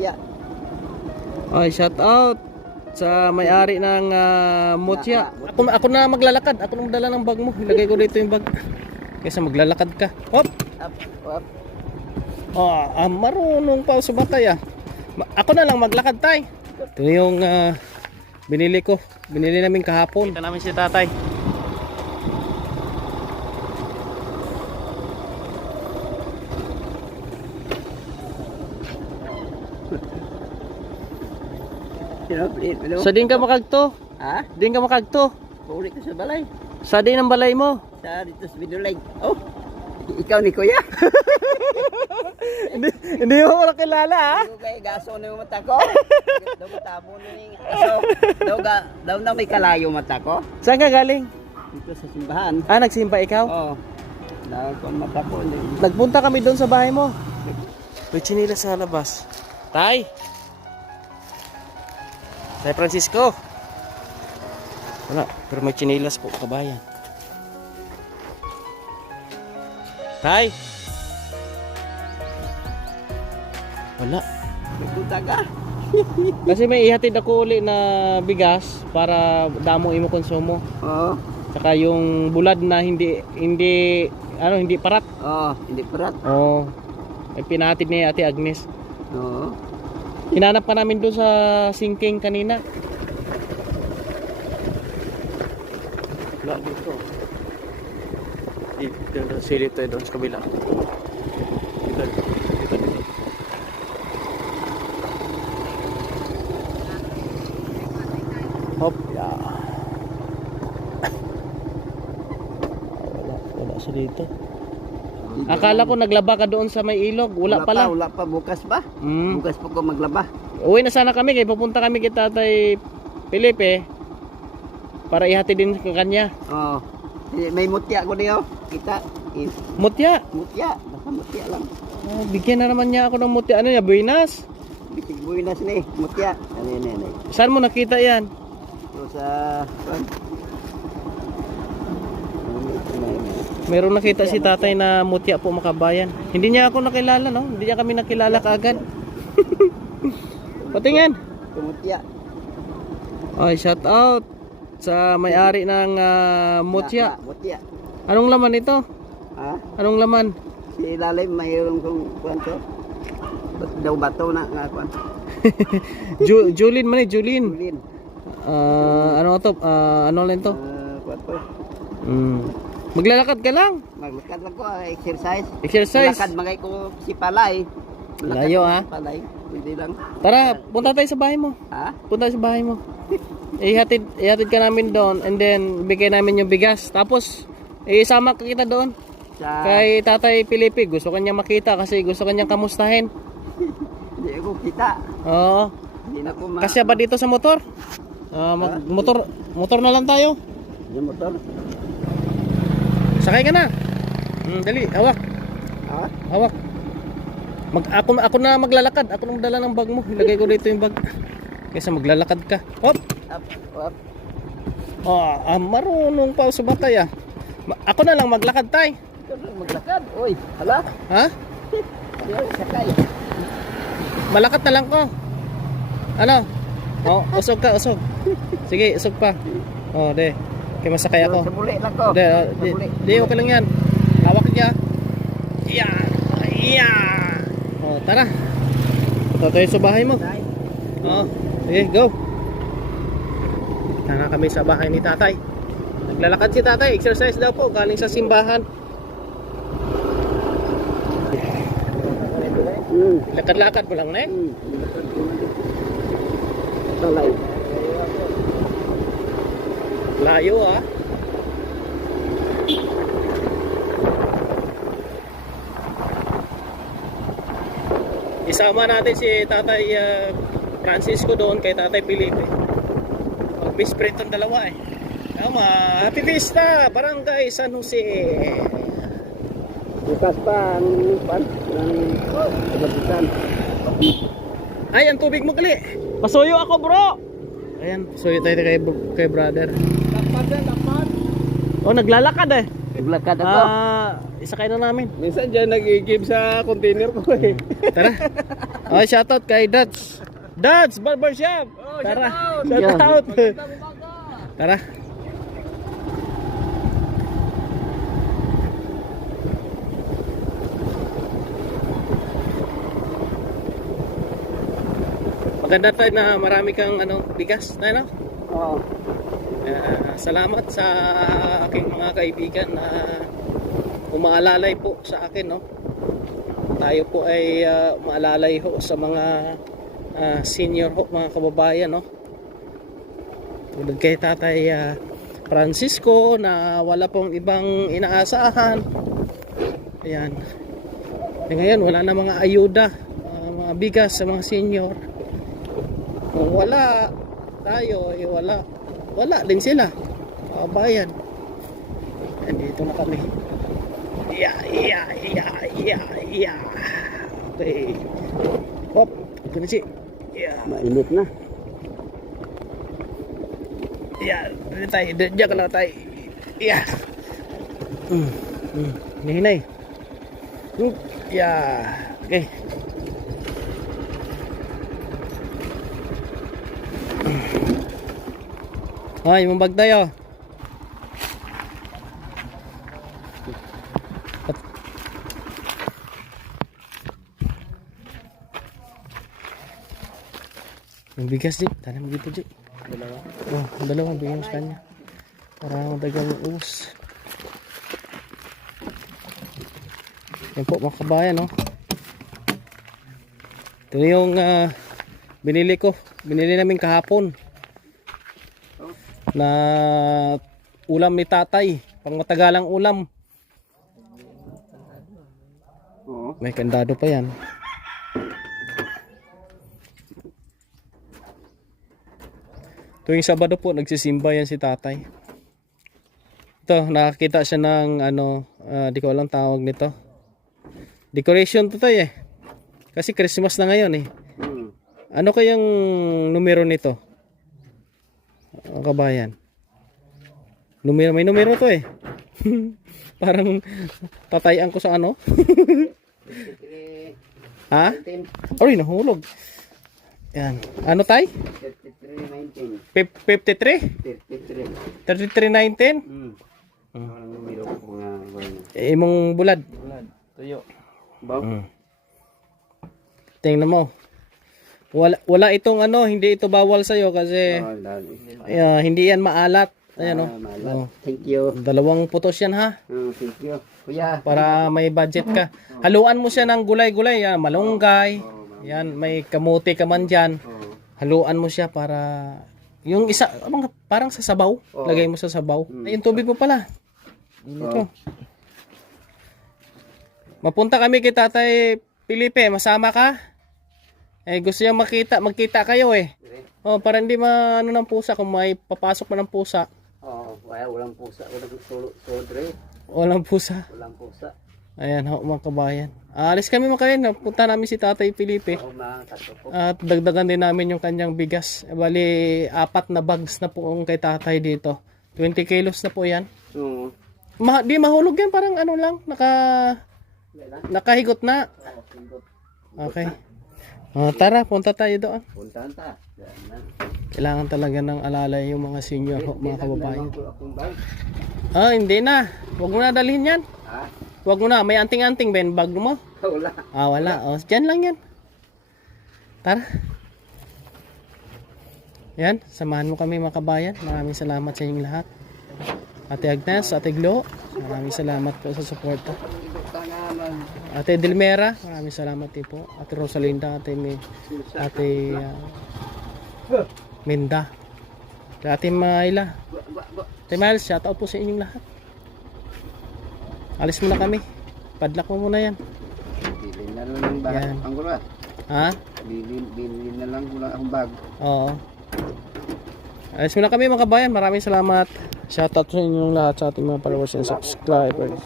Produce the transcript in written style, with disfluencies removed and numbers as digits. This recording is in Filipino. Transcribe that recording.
Mutya. Ay, shout out sa may-ari ng Mutya. Ako na maglalakad. Ako na magdala ng bag mo. Ilagay ko dito yung bag. Kaysa maglalakad ka. Hop! Up, up. Marunong pa sa batay ah. Ako na lang maglakad tay. Ito yung binili ko. Binili namin kahapon. Kita namin si tatay. Sa din ka makagto. Ha? Din ka makagto. Puri ka sa balay. Sa din ang balay mo. Sa dito sa Binulag. Oh, ikaw ni Kuya. Hindi mo wala kilala ah. Ikaw kay gaso na yung mata ko. Daw matabo na yung aso. Daw na may kalayo mata ko. Saan ka galing? Dito sa simbahan. Nagsimba ikaw? Oo. Daw ko mata ko. Nagpunta kami doon sa bahay mo. May chinila sa labas. Tay! Tay Francisco! Wala, pero may chinilas po, kabayan. Tay! Wala. Nagpunta ka. Kasi may ihatid ako uli na bigas para damo imo konsumo. Oo. Saka yung bulad na hindi parat. Oo, hindi parat. Oo. Ay pinahatid ni Ate Agnes. Oo. Hinanap pa namin doon sa sinking kanina. Wala dito. Dito silip tayo doon sa kabila. Dito. Hop, ya. Wala siya dito. Akala ko naglaba ka doon sa may ilog. Wala pala. Wala pa, bukas ba? Bukas pa ko maglaba. Uwi na sana kami, kaya pupunta kami kay Tatay Felipe para ihatid din sa kanya. Oo. May mutya ko niyo. Kita. Mutya. Mutya. Basta mutya lang. Bigyan na naman niya ako ng mutya. Ano niya, buinas? Bisig buinas ni. Mutya. Ano. Saan mo nakita yan? So sa... Meron nakita si tatay na mutya po makabayan. Hindi niya ako nakilala, no? Hindi niya kami nakilala kaagad. Patingin. Mutya. Ay, shout out sa may-ari ng Mutya. Mutya. Anong laman ito? Ha? Anong laman? Si Lalim mayroon kong kwanto. Daw bato na nga kwanto. Julin man eh, Julin. Julin. Ano to? Ano lang to? Kwanto. Maglalakad ka lang. Maglakad lang ko, exercise. Exercise. Maglakad magay ko si Palay. Layo ha. Palay. Pwede lang. Tara, punta tayo sa bahay mo. Ha? Punta sa bahay mo. Ihatid ka namin doon and then bigay namin yung bigas. Tapos isama ka kita doon. Kay Tatay Felipe, gusto kanya makita kasi gusto kanyang kamustahin. Hindi ko kita. Oo. Hindi na ko Kasya ba dito sa motor? Motor na lang tayo. Yung motor. Sakay ka na. Dali, hawak. Ha? Hawak. Ako na maglalakad. Ako na magdala ng bag mo. Ilagay ko dito yung bag. Kaysa maglalakad ka. Hop! Up, up. Marunong pa sa batay ah. Ako na lang maglakad tay. Ikaw lang maglakad. Uy, hala. Ha? Ayaw, sakay. Malakat na lang ko. Ano? Usog ka, usog. Sige, usog pa. De. Kaya masakay ako. Sa muli lang ko. Di, okay lang yan. Hawak niya. Iya. Tara. Punta tayo sa bahay mo. Sige, go. Tara kami sa bahay ni tatay. Naglalakad si tatay. Exercise daw po. Galing sa simbahan. Lakad-lakad ko lang na eh. Layo ah. Isama natin si Tatay Francisco doon kay Tatay Felipe. Mag-best friend tong dalawa eh. Tama, Happy Fiesta, Barangay San Jose. Bukas pa ang pan ng Ay, ang tubig mo gali. Pasuyo ako, bro. Ayan, pasuyo tayo kay brother. Dapat. Oh, naglalakad eh. Naglakad ako. Isakay na namin. Minsan dyan nag-give sa container ko eh. Tara. Oh, shoutout kay Dads. Dads Barbershop. Tara. Shoutout. Tara. Maganda tayo na marami kang bigas na Oo. salamat sa aking mga kaibigan na umaalalay po sa akin, no. Tayo po ay umaalalay ho sa mga senior ho, mga kababayan, no. Tulad kay Tatay Francisco na wala pong ibang inaasahan. Ayan. Ngayon wala na mga ayuda, mga bigas sa mga senior. Kung wala tayo, wala din sila, kabayan. Andito na kami. Okay. Hop, ito na si. Mainit na. Dito tayo, diyan ka lang tayo. Hinay. Okay. Ay, mambag tayo. Yung bigas din, tanam dito di. Dalawa bigyan mo sa kanya. Para madagal yung ubos. Yan po mga kabayan, no. Ito yung binili namin kahapon na ulam ni tatay, pang matagalang ulam. Oo. May kandado pa yan. Tuwing Sabado po nagsisimba yan si tatay. Ito, nakakita siya ng di ko alam tawag nito. Decoration to tayo eh. Kasi Christmas na ngayon eh. Ano kayang numero nito? Kabayan. May numero to eh. Parang tatayan ko sa ano. Ha? Oy, nahulog. Yan. Ano tay? 5319. 53? 3319? Ang numero ko nga. Imong bulad. Tuyo. Baw. Tingnan mo. Wala itong hindi ito bawal sa iyo kasi hindi yan maalat. Ayan oh. Thank you. 2 putos yan ha. Thank you. Kuya. Para may budget ka. Haluan mo siya ng gulay-gulay, yan, malunggay. Yan, may kamote ka man diyan. Haluan mo siya para yung isa parang sa sabaw. Lagay mo sa sabaw. Ay, yung tubig mo pala. Ito. Mapunta kami kay Tatay Felipe, masama ka? Gusto niya magkita kayo eh. Para hindi ng pusa kung may papasok pa ng pusa. Walang pusa, walang sodre. Walang pusa. Walang pusa. Ayan ho mga kabayan. Alis kami makain. Punta namin si Tatay Felipe. At dagdagan din namin yung kanyang bigas. Bali 4 na bags na po ang kay tatay dito. 20 kilos na po yan. Di mahulog yan. Parang lang. Nakahigot na. Okay. Tara, punta tayo doon. Puntahan ta. Kailangan talaga ng alalay yung mga senior ho, mga kababayan. Hindi na. Huwag mo na dalhin yan. Huwag mo na. May anting-anting Ben, bag mo. Wala. Wala. Dyan lang yan. Tara. Yan. Samahan mo kami mga kabayan. Maraming salamat sa inyong lahat. Ate Agnes, Ate Glo, maraming salamat po sa suporta. Ate Dilmera, maraming salamat din po. Ate Rosalinda, Ate Minda, Ate Mayla. Ate Miles, shoutout po sa inyong lahat. Alis muna kami. Padlock mo muna yan. Bilhin na lang yung bag. Yan. Ang gulo. Ha? Bilhin na lang ang bag. Oo. Alis muna kami mga kabayan. Maraming salamat. Shoutout sa inyong lahat sa ating mga followers and subscribers.